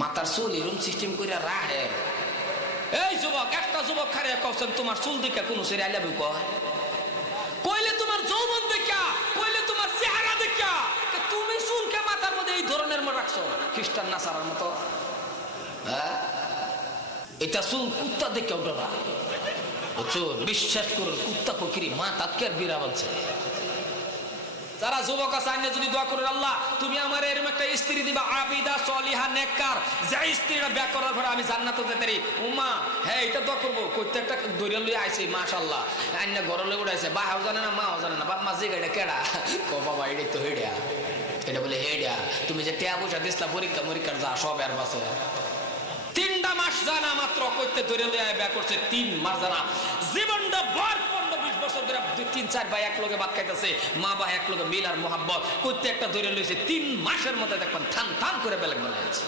মাথার চুল এরকম সিস্টেম করে রাহে। এই যুবক, একটা যুবক খারিয়া কছেন তোমার চুল দেখে কোন সেরে আইলাবি কয়, কইলে তোমার যৌবন দেখা, কইলে তোমার চেহারা দেখা, তুমি চুলকে মাথার মধ্যে এই ধরনের রাখছো খ্রিস্টান নাসারার মতো। হ্যাঁ, এটা চুল কুত্তা দেখে ওটা বুঝছো? বিশ্বাস করুন, কুত্তা ফকিরি মা তাকে আর বিরা বলছে। যারা যুবক আছে আইনে যদি দোয়া করেন, আল্লাহ তুমি আমার এরকম একটা স্ত্রী দিবা আবিদা সলিহা নেককার, যে স্ত্রীটা বিয়ে করার পরে আমি জান্নাতে যেতে পারি। উম্মা হ্যাঁ এটা দোয়া করবো। কইতে একটা দরিয়া লই আইছে মাশাআল্লাহ, আইনে ঘরে লই উড়াইছে, বাহাও জানে না মাও জানে না, বাপ মা যে গাড়ি কেডা কো বাবা এটা তো হেডিয়া, এটা বলে হেডিয়া। তুমি যে টিয়া পয়সা দিসলা পরীক্ষা মরীক্ষার যা সব এর বাসে 3টা মাস জানা মাত্র কইতে দরিয়া লই বিয়ে করছে। 3 মাস জানা জীবনটা বর 15-20 বছর ধরে 2-3-4 ভাই এক লগে ভাত খাইতেছে, মা বা এক লগে মিল আর মোহাব্বত করতে একটা ধরে লইছে। 3 মাসের মধ্যে দেখবেন থান থান করে বেলেগ বানাইছে।